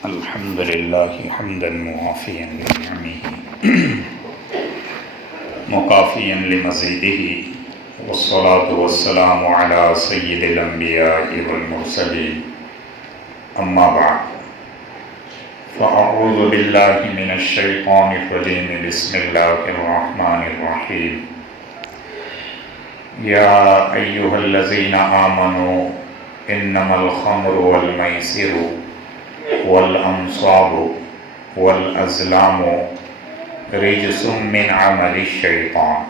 الحمد لله حمدا موافيا لنعمه مكافيا لمزيده، والصلاة والسلام على سيد الأنبياء والمرسلين. أما بعد، فأعوذ بالله من الشيطان الرجيم. بسم الله الرحمن الرحيم. يا أيها الذين آمنوا إنما الخمر والميسر والأنصاب والأزلام رجس من عمل الشيطان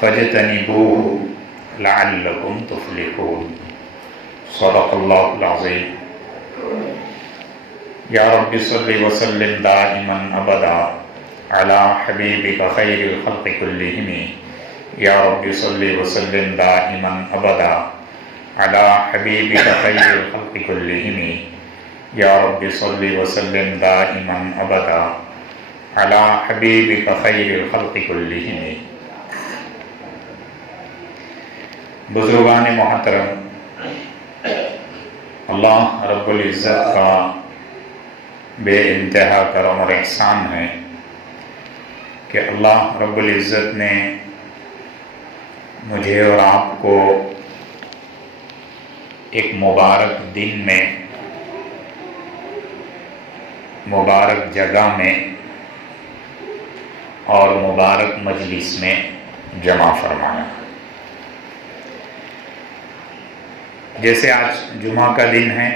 فاجتنبوه لعلكم تفلحون. صدق الله العظيم. يا رب صل وسلم دائما أبدا على حبيبك خير الخلق كلهم. يا رب صل وسلم دائما أبدا على حبيبك خير الخلق كلهم. یا رب صل وسلم دائما ابدا علی حبیبک خیر الخلق کلہم. بزرگان محترم، اللہ رب العزت کا بے انتہا کرم اور احسان ہے کہ اللہ رب العزت نے مجھے اور آپ کو ایک مبارک دن میں، مبارک جگہ میں اور مبارک مجلس میں جمع فرمایا. جیسے آج جمعہ کا دن ہے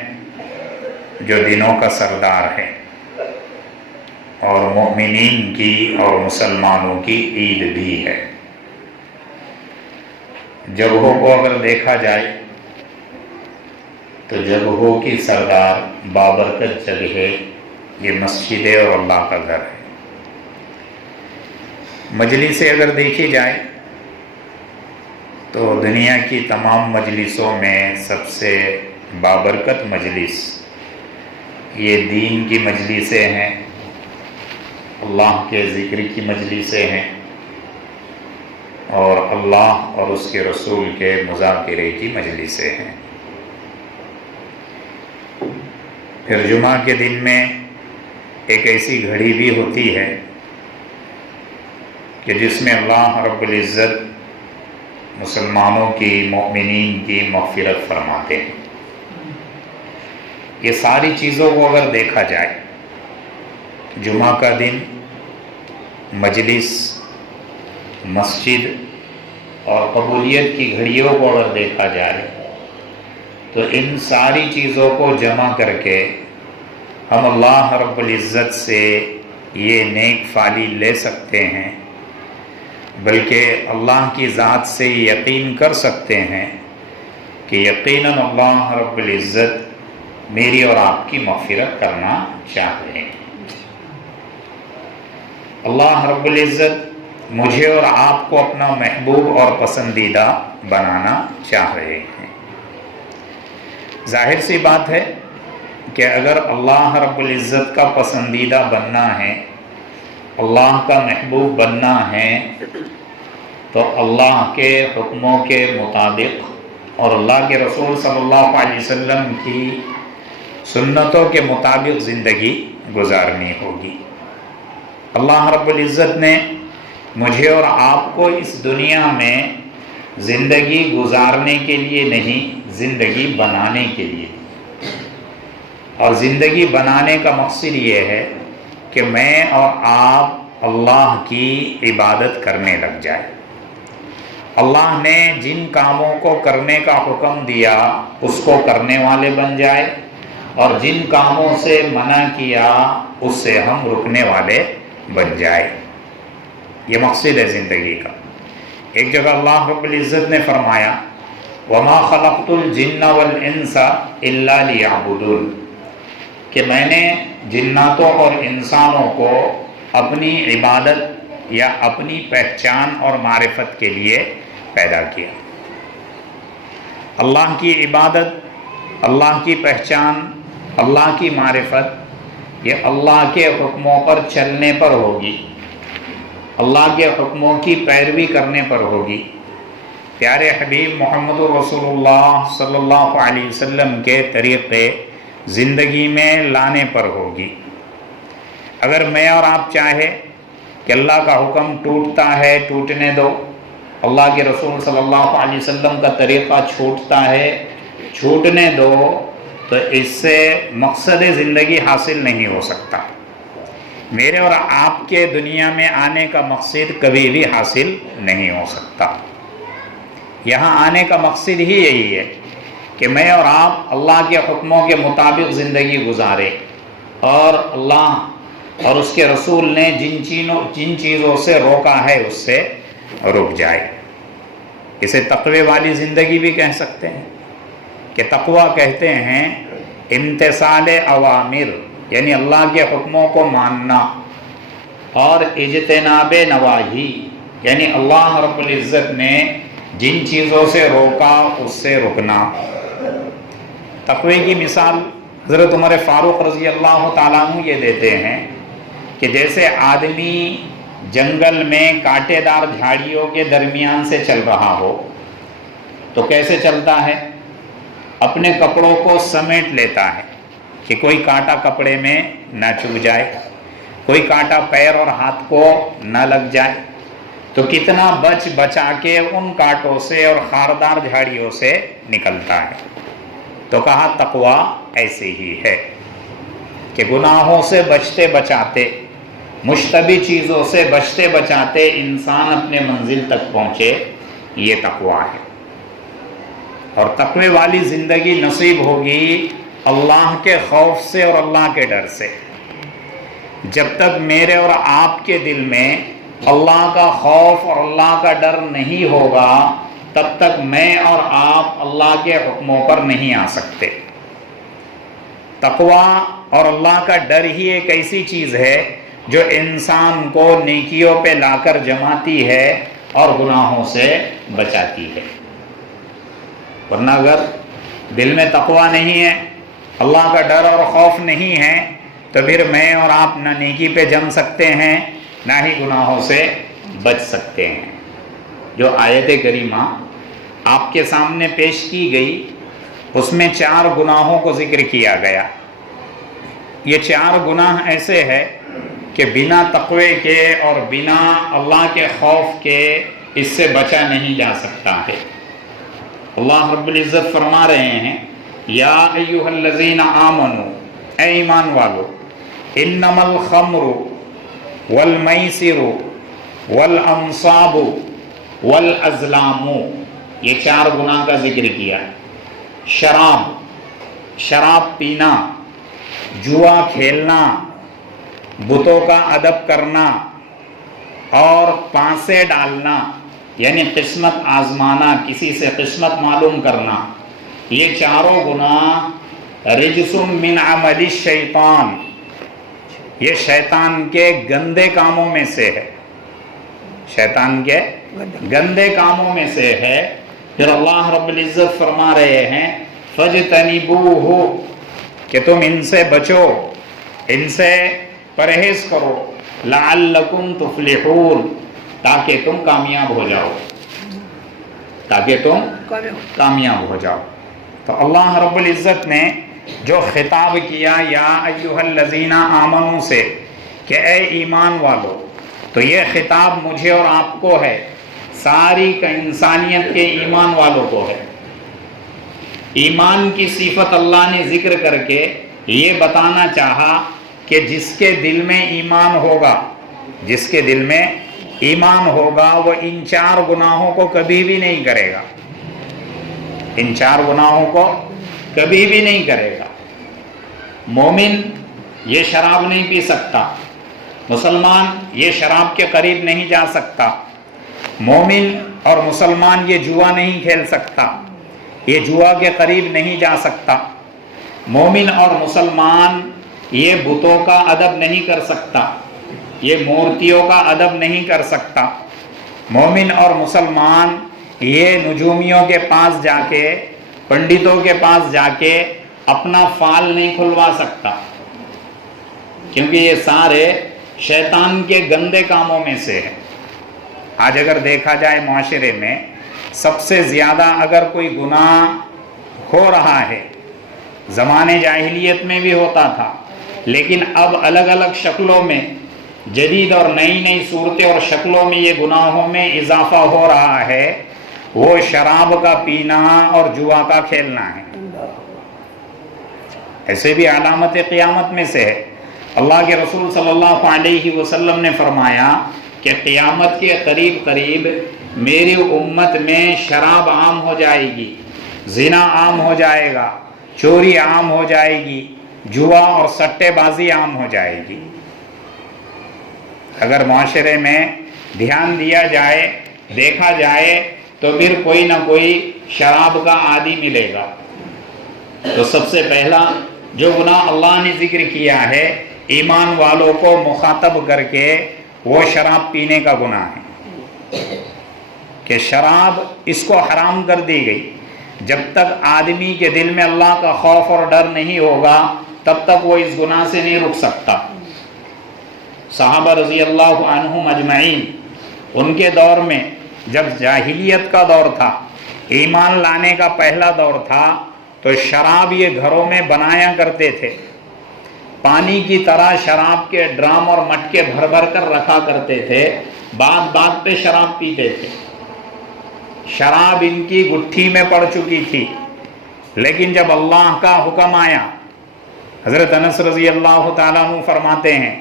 جو دنوں کا سردار ہے اور مومنین کی اور مسلمانوں کی عید بھی ہے. جگہوں کو اگر دیکھا جائے تو جگہوں کی سردار بابرکت جگہ یہ مسجد ہے اور اللہ کا گھر ہے. مجلسیں اگر دیکھی جائے تو دنیا کی تمام مجلسوں میں سب سے بابرکت مجلس یہ دین کی مجلسیں ہیں، اللہ کے ذکر کی مجلسیں ہیں اور اللہ اور اس کے رسول کے مذاکرے کی مجلسیں ہیں. پھر جمعہ کے دن میں ایک ایسی گھڑی بھی ہوتی ہے کہ جس میں اللہ رب العزت مسلمانوں کی، مومنین کی مغفرت فرماتے ہیں. یہ ساری چیزوں کو اگر دیکھا جائے، جمعہ کا دن، مجلس، مسجد اور قبولیت کی گھڑیوں کو اگر دیکھا جائے تو ان ساری چیزوں کو جمع کر کے ہم اللہ رب العزت سے یہ نیک فعلی لے سکتے ہیں، بلکہ اللہ کی ذات سے یقین کر سکتے ہیں کہ یقیناً اللہ رب العزت میری اور آپ کی مغفرت کرنا چاہ رہے ہیں. اللہ رب العزت مجھے اور آپ کو اپنا محبوب اور پسندیدہ بنانا چاہ رہے ہیں. ظاہر سی بات ہے کہ اگر اللہ رب العزت کا پسندیدہ بننا ہے، اللہ کا محبوب بننا ہے، تو اللہ کے حکموں کے مطابق اور اللہ کے رسول صلی اللہ علیہ وسلم کی سنتوں کے مطابق زندگی گزارنی ہوگی. اللہ رب العزت نے مجھے اور آپ کو اس دنیا میں زندگی گزارنے کے لیے نہیں، زندگی بنانے کے لیے. اور زندگی بنانے کا مقصد یہ ہے کہ میں اور آپ اللہ کی عبادت کرنے لگ جائیں. اللہ نے جن کاموں کو کرنے کا حکم دیا اس کو کرنے والے بن جائے اور جن کاموں سے منع کیا اس سے ہم رکنے والے بن جائیں. یہ مقصد ہے زندگی کا. ایک جگہ اللہ رب العزت نے فرمایا وَمَا خَلَقْتُ الْجِنَّ وَالْإِنسَ إِلَّا لِيَعْبُدُونَ کہ میں نے جناتوں اور انسانوں کو اپنی عبادت یا اپنی پہچان اور معرفت کے لیے پیدا کیا. اللہ کی عبادت، اللہ کی پہچان، اللہ کی معرفت یہ اللہ کے حکموں پر چلنے پر ہوگی، اللہ کے حکموں کی پیروی کرنے پر ہوگی. پیارے حبیب محمد رسول اللہ صلی اللہ علیہ وسلم کے طریقے زندگی میں لانے پر ہوگی۔ اگر میں اور آپ چاہے کہ اللہ کا حکم ٹوٹتا ہے ٹوٹنے دو، اللہ کے رسول صلی اللہ علیہ وسلم کا طریقہ چھوٹتا ہے چھوٹنے دو، تو اس سے مقصد زندگی حاصل نہیں ہو سکتا۔ میرے اور آپ کے دنیا میں آنے کا مقصد کبھی بھی حاصل نہیں ہو سکتا۔ یہاں آنے کا مقصد ہی یہی ہے کہ میں اور آپ اللہ کے حکموں کے مطابق زندگی گزارے، اور اللہ اور اس کے رسول نے جن چیزوں سے روکا ہے اس سے رک جائے۔ اسے تقوی والی زندگی بھی کہہ سکتے ہیں، کہ تقوی کہتے ہیں امتثال اوامر، یعنی اللہ کے حکموں کو ماننا، اور اجتناب نواہی، یعنی اللہ رب العزت نے جن چیزوں سے روکا اس سے رکنا۔ تقوی کی مثال حضرت عمر فاروق رضی اللہ تعالیٰ عنہ یہ دیتے ہیں کہ جیسے آدمی جنگل میں کانٹے دار جھاڑیوں کے درمیان سے چل رہا ہو تو کیسے چلتا ہے؟ اپنے کپڑوں کو سمیٹ لیتا ہے کہ کوئی کانٹا کپڑے میں نہ چبھ جائے، کوئی کانٹا پیر اور ہاتھ کو نہ لگ جائے، تو کتنا بچا کے ان کانٹوں سے اور خاردار جھاڑیوں سے نکلتا ہے۔ تو کہا تقویٰ ایسے ہی ہے کہ گناہوں سے بچتے بچاتے، مشتبہ چیزوں سے بچتے بچاتے انسان اپنے منزل تک پہنچے، یہ تقویٰ ہے۔ اور تقوی والی زندگی نصیب ہوگی اللہ کے خوف سے اور اللہ کے ڈر سے۔ جب تک میرے اور آپ کے دل میں اللہ کا خوف اور اللہ کا ڈر نہیں ہوگا، تب تک میں اور آپ اللہ کے حکموں پر نہیں آ سکتے۔ تقویٰ اور اللہ کا ڈر ہی ایک ایسی چیز ہے جو انسان کو نیکیوں پہ لا کر جماتی ہے اور گناہوں سے بچاتی ہے۔ ورنہ اگر دل میں تقویٰ نہیں ہے، اللہ کا ڈر اور خوف نہیں ہے، تو پھر میں اور آپ نہ نیکی پہ جم سکتے ہیں نہ ہی گناہوں سے بچ سکتے ہیں۔ جو آیت کریمہ آپ کے سامنے پیش کی گئی اس میں 4 گناہوں کو ذکر کیا گیا۔ یہ 4 گناہ ایسے ہیں کہ بنا تقوی کے اور بنا اللہ کے خوف کے اس سے بچا نہیں جا سکتا ہے۔ اللہ رب العزت فرما رہے ہیں یا ایھا الذین آمنوا، اے ایمان والو، انما الخمر والمیسر والانصاب والازلام، یہ 4 گناہ کا ذکر کیا۔ شراب پینا، جوا کھیلنا، بتوں کا ادب کرنا، اور پانسے ڈالنا یعنی قسمت آزمانا، کسی سے قسمت معلوم کرنا، یہ 4 گناہ رجس من عمل الشیطان، یہ شیطان کے گندے کاموں میں سے ہے، شیطان کے گندے کاموں میں سے ہے۔ پھر اللہ رب العزت فرما رہے ہیں فَاجْتَنِبُوهُ، کہ تم ان سے بچو، ان سے پرہیز کرو، لَعَلَّكُمْ تُفْلِحُونَ، تاکہ تم کامیاب ہو جاؤ، تاکہ تم کامیاب ہو جاؤ۔ تو اللہ رب العزت نے جو خطاب کیا یا ایھا الذین آمنوا سے کہ اے ایمان والو، تو یہ خطاب مجھے اور آپ کو ہے، ساری انسانیت کے ایمان والوں کو ہے۔ ایمان کی صفت اللہ نے ذکر کر کے یہ بتانا چاہا کہ جس کے دل میں ایمان ہوگا، جس کے دل میں ایمان ہوگا وہ ان 4 گناہوں کو کبھی بھی نہیں کرے گا، ان 4 گناہوں کو کبھی بھی نہیں کرے گا۔ مومن یہ شراب نہیں پی سکتا، مسلمان یہ شراب کے قریب نہیں جا سکتا، مومن اور مسلمان یہ جوا نہیں کھیل سکتا، یہ جوا کے قریب نہیں جا سکتا، مومن اور مسلمان یہ بتوں کا ادب نہیں کر سکتا، یہ مورتیوں کا ادب نہیں کر سکتا، مومن اور مسلمان یہ نجومیوں کے پاس جا کے، پنڈتوں کے پاس جا کے اپنا فال نہیں کھلوا سکتا، کیونکہ یہ سارے شیطان کے گندے کاموں میں سے ہے۔ آج اگر دیکھا جائے معاشرے میں سب سے زیادہ اگر کوئی گناہ ہو رہا ہے زمانے جاہلیت میں بھی ہوتا تھا، لیکن اب الگ الگ شکلوں میں، جدید اور نئی نئی صورتیں اور شکلوں میں یہ گناہوں میں اضافہ ہو رہا ہے، وہ شراب کا پینا اور جوا کا کھیلنا ہے۔ ایسے بھی علامت قیامت میں سے ہے۔ اللہ کے رسول صلی اللہ علیہ وسلم نے فرمایا کہ قیامت کے قریب قریب میری امت میں شراب عام ہو جائے گی، زنا عام ہو جائے گا، چوری عام ہو جائے گی، جوا اور سٹے بازی عام ہو جائے گی۔ اگر معاشرے میں دھیان دیا جائے، دیکھا جائے، تو پھر کوئی نہ کوئی شراب کا عادی ملے گا۔ تو سب سے پہلا جو گناہ اللہ نے ذکر کیا ہے ایمان والوں کو مخاطب کر کے، وہ شراب پینے کا گناہ ہے کہ شراب اس کو حرام کر دی گئی۔ جب تک آدمی کے دل میں اللہ کا خوف اور ڈر نہیں ہوگا تب تک وہ اس گناہ سے نہیں رک سکتا۔ صحابہ رضی اللہ عنہم اجمعین، ان کے دور میں جب جاہلیت کا دور تھا، ایمان لانے کا پہلا دور تھا، تو شراب یہ گھروں میں بنایا کرتے تھے، پانی کی طرح شراب کے ڈرام اور مٹکے بھر بھر کر رکھا کرتے تھے، بات بات پہ شراب پیتے تھے۔ شراب ان کی گٹھی میں پڑ چکی تھی، لیکن جب اللہ کا حکم آیا، حضرت انس رضی اللہ تعالیٰ عنہ فرماتے ہیں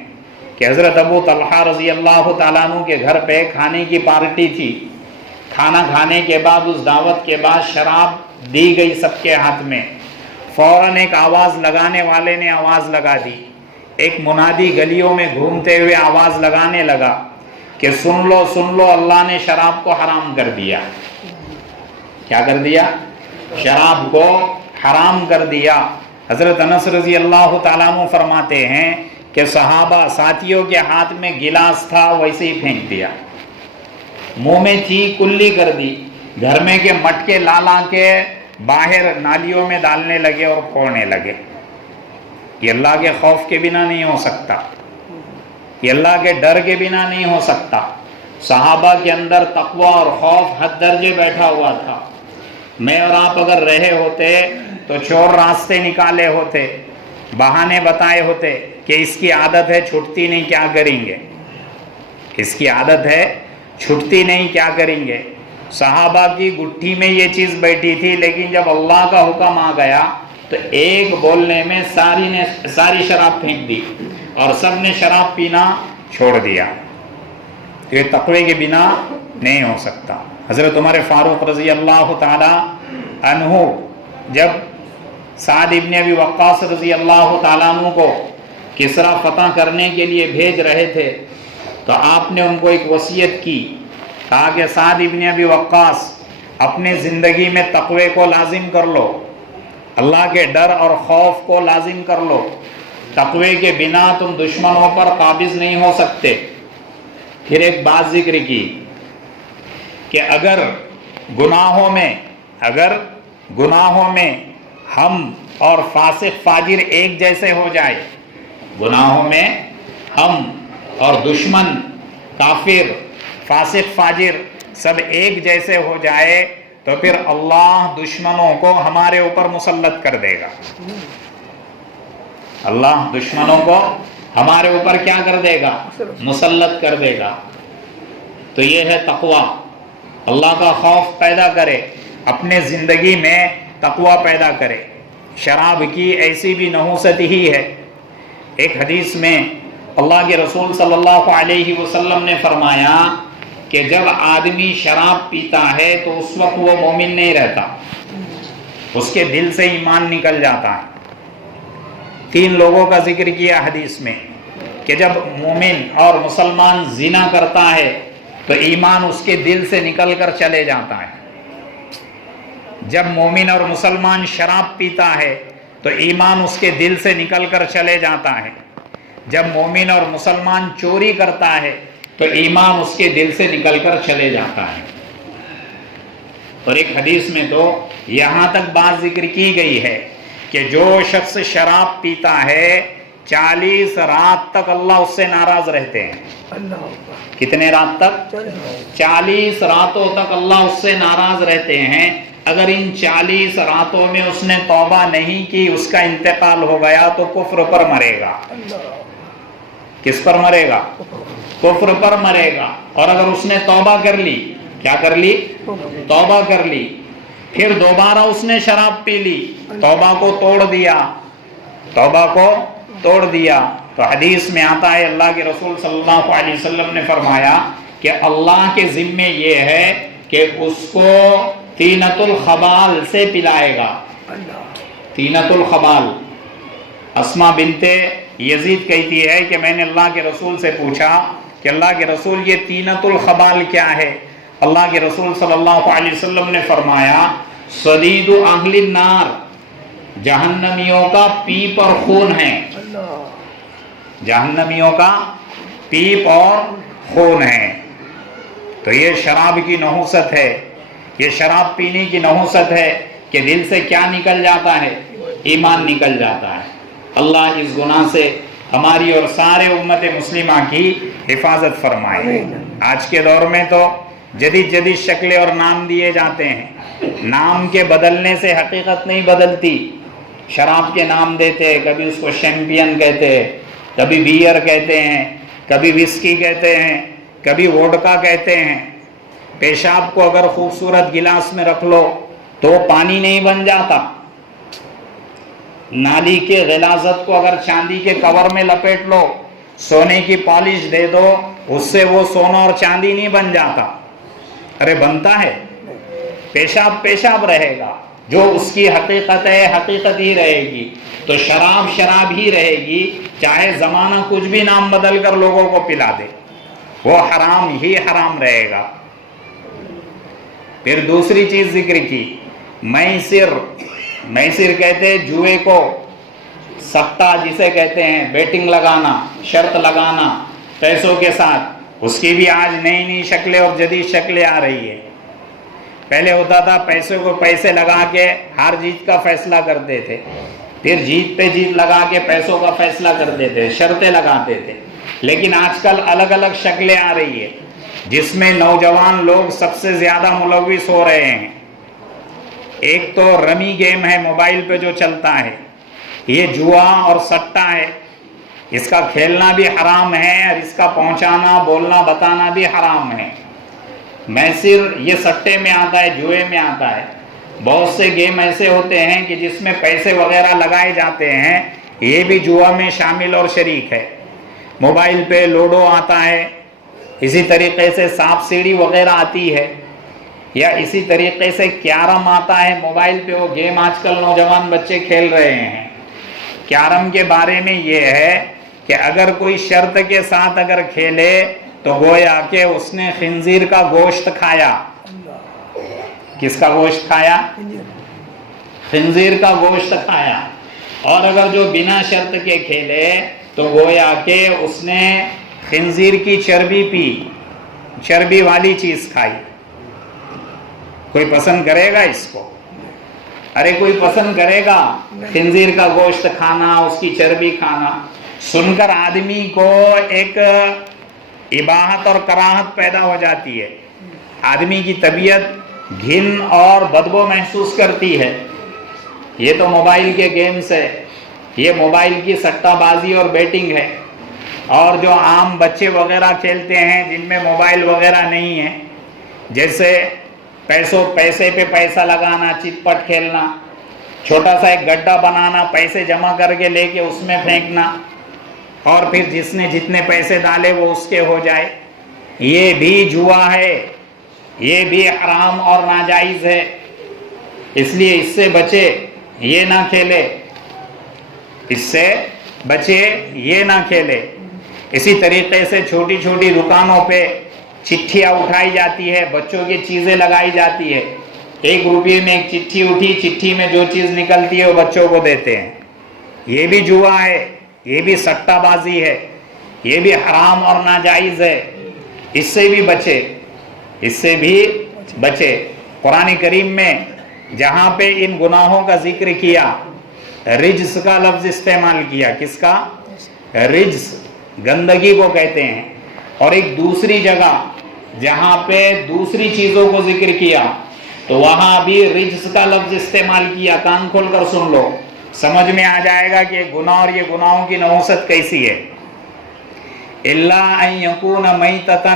کہ حضرت ابو طلحہ رضی اللہ تعالیٰ عنہ کے گھر پہ کھانے کی پارٹی تھی، کھانا کھانے کے بعد اس دعوت کے بعد شراب دی گئی سب کے ہاتھ میں، فوراً ایک آواز لگانے والے نے آواز لگا دی، ایک منادی گلیوں میں گھومتے ہوئے آواز لگانے لگا کہ سن لو سن لو، اللہ نے شراب کو حرام کر دیا۔ کیا کر دیا؟ شراب کو حرام کر دیا۔ حضرت انس رضی اللہ تعالیٰ عنہ فرماتے ہیں کہ صحابہ ساتھیوں کے ہاتھ میں گلاس تھا ویسے ہی پھینک دیا، منہ میں تھی کلی کر دی، گھر میں کے مٹکے لا لا کے باہر نالیوں میں ڈالنے لگے اور پھوڑنے لگے۔ یہ اللہ کے خوف کے بنا نہیں ہو سکتا، یہ اللہ کے ڈر کے بنا نہیں ہو سکتا۔ صحابہ کے اندر تقوی اور خوف حد درجے بیٹھا ہوا تھا۔ میں اور آپ اگر رہے ہوتے تو چور راستے نکالے ہوتے، بہانے بتائے ہوتے کہ اس کی عادت ہے چھٹتی نہیں، کیا کریں گے، اس کی عادت ہے چھٹتی نہیں، کیا کریں گے۔ صحابہ کی گٹھی میں یہ چیز بیٹھی تھی، لیکن جب اللہ کا حکم آ گیا تو ایک بولنے میں ساری شراب پھینک دی اور سب نے شراب پینا چھوڑ دیا۔ یہ تقوی کے بنا نہیں ہو سکتا۔ حضرت عمر فاروق رضی اللہ تعالی عنہ جب سعد ابن ابی وقاص رضی اللہ تعالیٰ عنہ کو کسریٰ فتح کرنے کے لیے بھیج رہے تھے، تو آپ نے ان کو ایک وصیت کی، کہا کہ سعد ابن ابی وقاص اپنے زندگی میں تقوی کو لازم کر لو، اللہ کے ڈر اور خوف کو لازم کر لو، تقوی کے بنا تم دشمنوں پر قابض نہیں ہو سکتے۔ پھر ایک بات ذکر کی کہ اگر گناہوں میں ہم اور فاسق فاجر ایک جیسے ہو جائے، گناہوں میں ہم اور دشمن کافر فاسق فاجر سب ایک جیسے ہو جائے تو پھر اللہ دشمنوں کو ہمارے اوپر مسلط کر دے گا۔ اللہ دشمنوں کو ہمارے اوپر کیا کر دے گا؟ مسلط کر دے گا۔ تو یہ ہے تقوی، اللہ کا خوف پیدا کرے، اپنے زندگی میں تقوی پیدا کرے۔ شراب کی ایسی بھی نحوست ہی ہے۔ ایک حدیث میں اللہ کے رسول صلی اللہ علیہ وسلم نے فرمایا کہ جب آدمی شراب پیتا ہے تو اس وقت وہ مومن نہیں رہتا، اس کے دل سے ایمان نکل جاتا ہے۔ 3 لوگوں کا ذکر کیا حدیث میں کہ جب مومن اور مسلمان زنا کرتا ہے تو ایمان اس کے دل سے نکل کر چلے جاتا ہے۔ جب مومن اور مسلمان شراب پیتا ہے تو ایمان اس کے دل سے نکل کر چلے جاتا ہے۔ جب مومن اور مسلمان چوری کرتا ہے تو ایمان اس کے دل سے نکل کر چلے جاتا ہے۔ اور ایک حدیث میں تو یہاں تک بات ذکر کی گئی ہے کہ جو شخص شراب پیتا ہے 40 رات تک اللہ اس سے ناراض رہتے ہیں۔ کتنے رات تک؟ 40 راتوں تک اللہ اس سے ناراض رہتے ہیں۔ اگر ان 40 راتوں میں اس نے توبہ نہیں کی، اس کا انتقال ہو گیا تو کفر پر مرے گا۔ کس پر مرے گا؟ کفر پر مرے گا۔ اور اگر اس نے توبہ کر لی، کیا کر لی؟ توبہ کر لی، پھر دوبارہ اس نے شراب پی لی، توبہ کو توڑ دیا، توبہ کو توڑ دیا، تو حدیث میں آتا ہے اللہ کے رسول صلی اللہ علیہ وسلم نے فرمایا کہ اللہ کے ذمے یہ ہے کہ اس کو طینۃ الخبال سے پلائے گا۔ طینۃ الخبال، اسما بنت یزید کہتی ہے کہ میں نے اللہ کے رسول سے پوچھا کہ اللہ کے رسول یہ طینۃ الخبال کیا ہے؟ اللہ کے رسول صلی اللہ علیہ وسلم نے فرمایا صدید اہل النار، جہنمیوں کا پیپ اور خون ہے، جہنمیوں کا پیپ اور خون ہے۔ تو یہ شراب کی نحوست ہے، یہ شراب پینے کی نحوست ہے کہ دل سے کیا نکل جاتا ہے؟ ایمان نکل جاتا ہے۔ اللہ اس گناہ سے ہماری اور سارے امت مسلمہ کی حفاظت فرمائے۔ آج کے دور میں تو جدید جدید شکلیں اور نام دیے جاتے ہیں، نام کے بدلنے سے حقیقت نہیں بدلتی۔ شراب کے نام دیتے، کبھی اس کو شیمپین کہتے ہیں، کبھی بیئر کہتے ہیں، کبھی وسکی کہتے ہیں، کبھی ووڈکا کہتے ہیں۔ پیشاب کو اگر خوبصورت گلاس میں رکھ لو تو پانی نہیں بن جاتا، نالی کے غلاظت کو اگر چاندی کے کور میں لپیٹ لو، سونے کی پالش دے دو، اس سے وہ سونا اور چاندی نہیں بن جاتا۔ ارے بنتا ہے، پیشاب پیشاب رہے گا، جو اس کی حقیقت ہے حقیقت ہی رہے گی۔ تو شراب شراب ہی رہے گی، چاہے زمانہ کچھ بھی نام بدل کر لوگوں کو پلا دے، وہ حرام ہی حرام رہے گا۔ پھر دوسری چیز ذکر کی، میسر، میسر کہتے ہیں جوئے کو، سٹہ جسے کہتے ہیں، بیٹنگ لگانا، شرط لگانا پیسوں کے ساتھ، اس کی بھی آج نئی نئی شکلیں اور جدید شکلیں آ رہی ہے۔ پہلے ہوتا تھا پیسوں کو پیسے لگا کے ہار جیت کا فیصلہ کرتے تھے، پھر جیت پہ جیت لگا کے پیسوں کا فیصلہ کرتے تھے، شرطیں لگاتے تھے۔ لیکن آج کل الگ الگ شکلیں آ رہی ہے جس میں نوجوان لوگ سب سے زیادہ ملوث ہو رہے ہیں۔ ایک تو رمی گیم ہے موبائل پہ جو چلتا ہے، یہ جوا اور سٹہ ہے، اس کا کھیلنا بھی حرام ہے اور اس کا پہنچانا بولنا بتانا بھی حرام ہے۔ میسر یہ سٹے میں آتا ہے، جوئے میں آتا ہے۔ بہت سے گیم ایسے ہوتے ہیں کہ جس میں پیسے وغیرہ لگائے جاتے ہیں، یہ بھی جوا میں شامل اور شریک ہے۔ موبائل پہ لوڈو آتا ہے، اسی طریقے سے سانپ سیڑھی وغیرہ آتی ہے، یا اسی طریقے سے کیرم آتا ہے موبائل پہ، وہ گیم آج کل نوجوان بچے کھیل رہے ہیں۔ کیرم کے بارے میں یہ ہے کہ اگر کوئی شرط کے ساتھ اگر کھیلے تو گویا کہ اس نے خنزیر کا گوشت کھایا۔ کس کا گوشت کھایا؟ خنزیر کا گوشت کھایا۔ اور اگر جو بنا شرط کے کھیلے تو گویا کہ اس نے خنزیر کی چربی پی، چربی والی چیز کھائی۔ کوئی پسند کرے گا اس کو؟ ارے کوئی پسند کرے گا خنزیر کا گوشت کھانا، اس کی چربی کھانا؟ سن کر آدمی کو ایک اباحت اور کراہت پیدا ہو جاتی ہے، آدمی کی طبیعت گھن اور بدبو محسوس کرتی ہے۔ یہ تو موبائل کے گیمز ہے، یہ موبائل کی سٹہ بازی اور بیٹنگ ہے۔ اور جو عام بچے وغیرہ کھیلتے ہیں جن میں موبائل وغیرہ نہیں ہے، جیسے پیسے پہ پیسہ لگانا، چٹ پٹ کھیلنا، چھوٹا سا ایک گڈھا بنانا، پیسے جمع کر کے لے کے اس میں پھینکنا، اور پھر جس نے جتنے پیسے ڈالے وہ اس کے ہو جائے، یہ بھی جوا ہے، یہ بھی حرام اور ناجائز ہے۔ اس لیے اس سے بچے، یہ نہ کھیلے، اس سے بچے، یہ نہ کھیلے۔ اسی طریقے سے چھوٹی چھوٹی دکانوں پہ چٹھیاں اٹھائی جاتی ہے، بچوں کی چیزیں لگائی جاتی ہے، 1 روپے میں ایک چٹھی اٹھی، چٹھی میں جو چیز نکلتی ہے وہ بچوں کو دیتے ہیں۔ یہ بھی جوا ہے، یہ بھی سٹہ بازی ہے، یہ بھی حرام اور ناجائز ہے۔ اس سے بھی بچے، اس سے بھی بچے۔ قرآن کریم میں جہاں پہ ان گناہوں کا ذکر کیا، رجس کا لفظ استعمال کیا۔ کس کا؟ رجس، گندگی کو کہتے ہیں۔ اور ایک دوسری جگہ جہاں پہ دوسری چیزوں کو ذکر کیا، تو وہاں بھی رجس کا لفظ استعمال کیا. کان کھول کر سن لو, سمجھ میں آ جائے گا کہ گناہ اور یہ گناہوں کی نحوست کیسی ہے. الا ان یکون میتۃ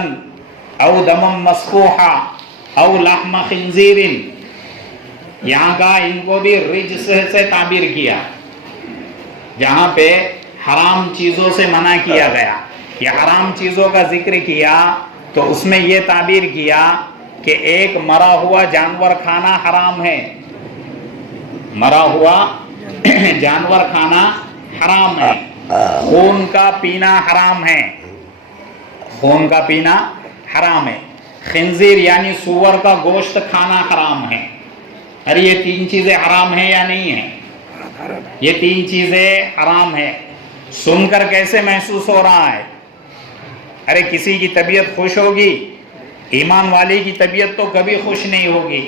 او دما مسفوحا او لحم خنزیر, یہاں کا ان کو بھی رجس سے تعبیر کیا, جہاں پہ حرام چیزوں سے منع کیا گیا, یہ حرام چیزوں کا ذکر کیا تو اس میں یہ تعبیر کیا کہ ایک مرا ہوا جانور کھانا حرام ہے, مرا ہوا جانور کھانا حرام ہے, خون کا پینا حرام ہے, خون کا پینا حرام ہے, خنزیر یعنی سور کا گوشت کھانا حرام ہے. ارے یہ تین چیزیں حرام ہیں یا نہیں ہیں؟ یہ تین چیزیں حرام ہیں. سن کر کیسے محسوس ہو رہا ہے؟ ارے کسی کی طبیعت خوش ہوگی؟ ایمان والے کی طبیعت تو کبھی خوش نہیں ہوگی.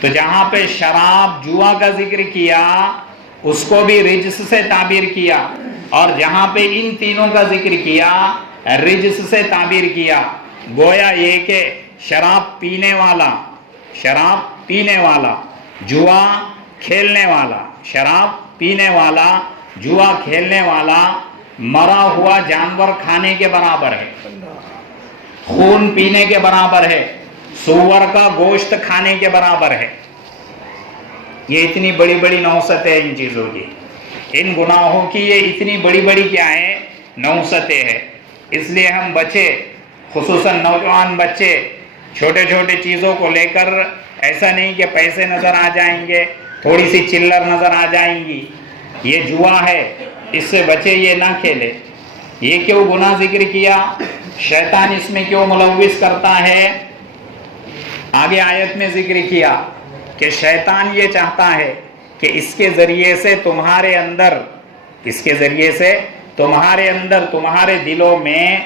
تو جہاں پہ شراب جوا کا ذکر کیا اس کو بھی رجس سے تعبیر کیا, اور جہاں پہ ان تینوں کا ذکر کیا رجس سے تعبیر کیا. گویا یہ کہ شراب پینے والا, شراب پینے والا, جوا کھیلنے والا, شراب پینے والا, جوا کھیلنے والا مرا ہوا جانور کھانے کے برابر ہے, خون پینے کے برابر ہے, سور کا گوشت کھانے کے برابر ہے. یہ اتنی بڑی بڑی نحوست ہے ان چیزوں کی, ان گناہوں کی یہ اتنی بڑی بڑی کیا ہے نحوستیں ہیں. اس لیے ہم بچے, خصوصاً نوجوان بچے, چھوٹے چھوٹے چیزوں کو لے کر ایسا نہیں کہ پیسے نظر آ جائیں گے, تھوڑی سی چلر نظر آ جائیں گی, یہ جوا ہے اس سے بچے, یہ نہ کھیلے. یہ کیوں گناہ ذکر کیا؟ شیطان اس میں کیوں ملوث کرتا ہے؟ آگے آیت میں ذکر کیا کہ شیطان یہ چاہتا ہے کہ اس کے ذریعے سے تمہارے اندر, اس کے ذریعے سے تمہارے اندر, تمہارے دلوں میں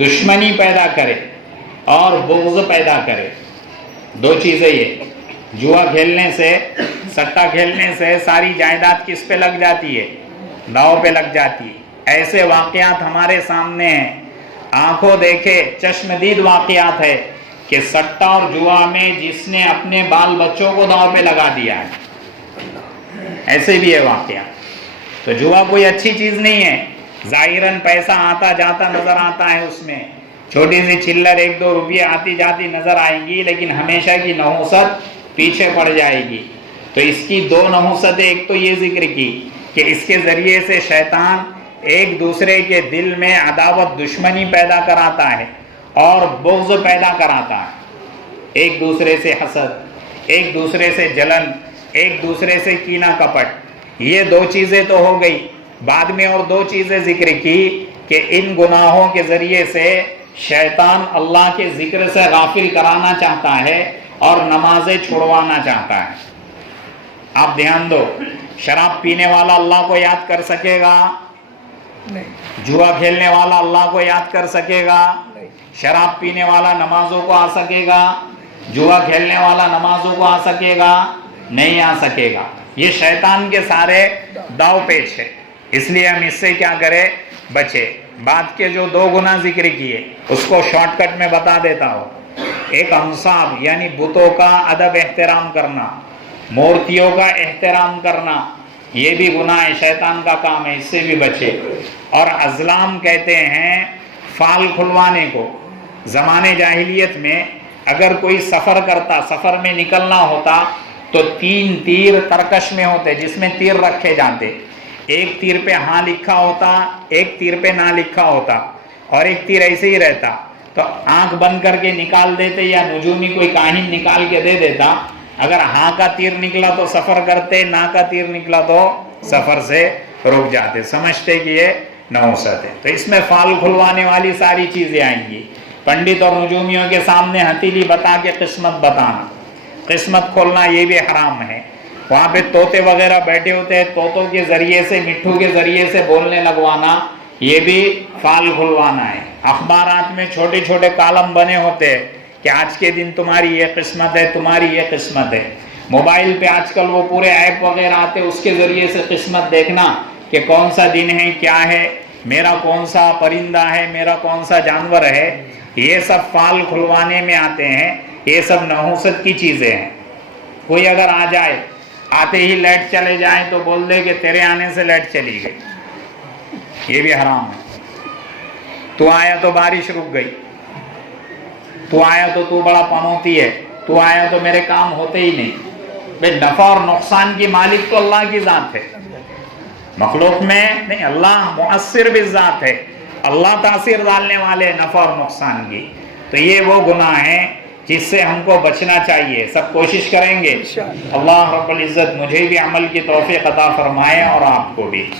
دشمنی پیدا کرے اور بغض پیدا کرے. دو چیزیں, یہ جوا کھیلنے سے, سٹا کھیلنے سے ساری جائیداد کس پہ لگ جاتی ہے؟ داؤ پہ لگ جاتی ہے. ایسے واقعات ہمارے سامنے ہیں, آنکھوں دیکھے چشم دید واقعات ہے کہ سٹا اور جوا میں جس نے اپنے بال بچوں کو داؤ پہ لگا دیا ہے, ایسے بھی ہے واقعات. تو جوا کوئی اچھی چیز نہیں ہے, ظاہراً پیسہ آتا جاتا نظر آتا ہے, اس میں چھوٹی سی چلر 1-2 روپیے آتی جاتی نظر آئیں گی, لیکن ہمیشہ کی نحوست پیچھے پڑ جائے گی. تو اس کی دو نحوستیں, ایک تو یہ ذکر کی کہ اس کے ذریعے سے شیطان ایک دوسرے کے دل میں عداوت دشمنی پیدا کراتا ہے اور بغض پیدا کراتا ہے, ایک دوسرے سے حسد, ایک دوسرے سے جلن, ایک دوسرے سے کینہ کپٹ. یہ دو چیزیں تو ہو گئی. بعد میں اور دو چیزیں ذکر کی کہ ان گناہوں کے ذریعے سے شیطان اللہ کے ذکر سے غافل کرانا چاہتا ہے اور نمازیں چھڑوانا چاہتا ہے. آپ دھیان دو, شراب پینے والا اللہ کو یاد کر سکے گا؟ جوا کھیلنے والا اللہ کو یاد کر سکے گا؟ شراب پینے والا نمازوں کو آ سکے گا؟ جوا کھیلنے والا نمازوں کو آ سکے گا؟ نہیں آ سکے گا. یہ شیطان کے سارے داؤ پیچ ہے. اس لیے ہم اس سے کیا کرے؟ بچے. بعد کے جو 2 گناہ ذکر کیے اس کو شارٹ کٹ میں بتا دیتا ہوں. ایک انصاب یعنی بتوں کا ادب احترام کرنا, مورتیوں کا احترام کرنا, یہ بھی گناہ ہے, شیطان کا کام ہے, اس سے بھی بچے. اور ازلام کہتے ہیں فال کھلوانے کو. زمانے جاہلیت میں اگر کوئی سفر کرتا, سفر میں نکلنا ہوتا تو 3 تیر ترکش میں ہوتے جس میں تیر رکھے جاتے. ایک تیر پہ ہاں لکھا ہوتا, ایک تیر پہ نہ لکھا ہوتا, اور ایک تیر ایسے ہی رہتا. تو آنکھ بند کر کے نکال دیتے یا نجومی کوئی کاہن نکال کے دے دیتا. اگر ہاں کا تیر نکلا تو سفر کرتے, نہ کا تیر نکلا تو سفر سے رک جاتے. سمجھتے کہ یہ نحوست ہے. تو اس میں فال کھلوانے والی ساری چیزیں آئیں گی. پنڈت اور نجومیوں کے سامنے ہتھیلی بتا کے قسمت بتانا, قسمت کھولنا, یہ بھی حرام ہے. وہاں پہ طوطے وغیرہ بیٹھے ہوتے ہیں, طوطوں کے ذریعے سے, مٹھو کے ذریعے سے بولنے لگوانا, یہ بھی فال کھلوانا ہے. اخبارات میں چھوٹے چھوٹے کالم بنے ہوتے ہیں کہ آج کے دن تمہاری یہ قسمت ہے, تمہاری یہ قسمت ہے. موبائل پہ آج کل وہ پورے ایپ وغیرہ آتے, اس کے ذریعے سے قسمت دیکھنا کہ کون سا دن ہے, کیا ہے, میرا کون سا پرندہ ہے, میرا کون سا جانور ہے. یہ سب فال کھلوانے میں آتے ہیں. یہ سب نحوست کی چیزیں ہیں. کوئی اگر آ جائے آتے ہی لائٹ چلے جائے تو بول دے کہ تیرے آنے سے لائٹ چلی گئی، یہ بھی حرام ہے۔ تو آیا تو بارش رک گئی، تو آیا تو تو بڑا پنوتی ہے، تو آیا تو میرے کام ہوتے ہی نہیں۔ بے نفع اور نقصان کی مالک تو اللہ کی ذات ہے، مخلوق میں نہیں، اللہ مؤثر بالذات ہے، اللہ تاثیر ڈالنے والے نفع اور نقصان کی۔ تو یہ وہ گناہ ہیں جس سے ہم کو بچنا چاہیے، سب کوشش کریں گے۔ اللہ رب العزت مجھے بھی عمل کی توفیق عطا فرمائے اور آپ کو بھی۔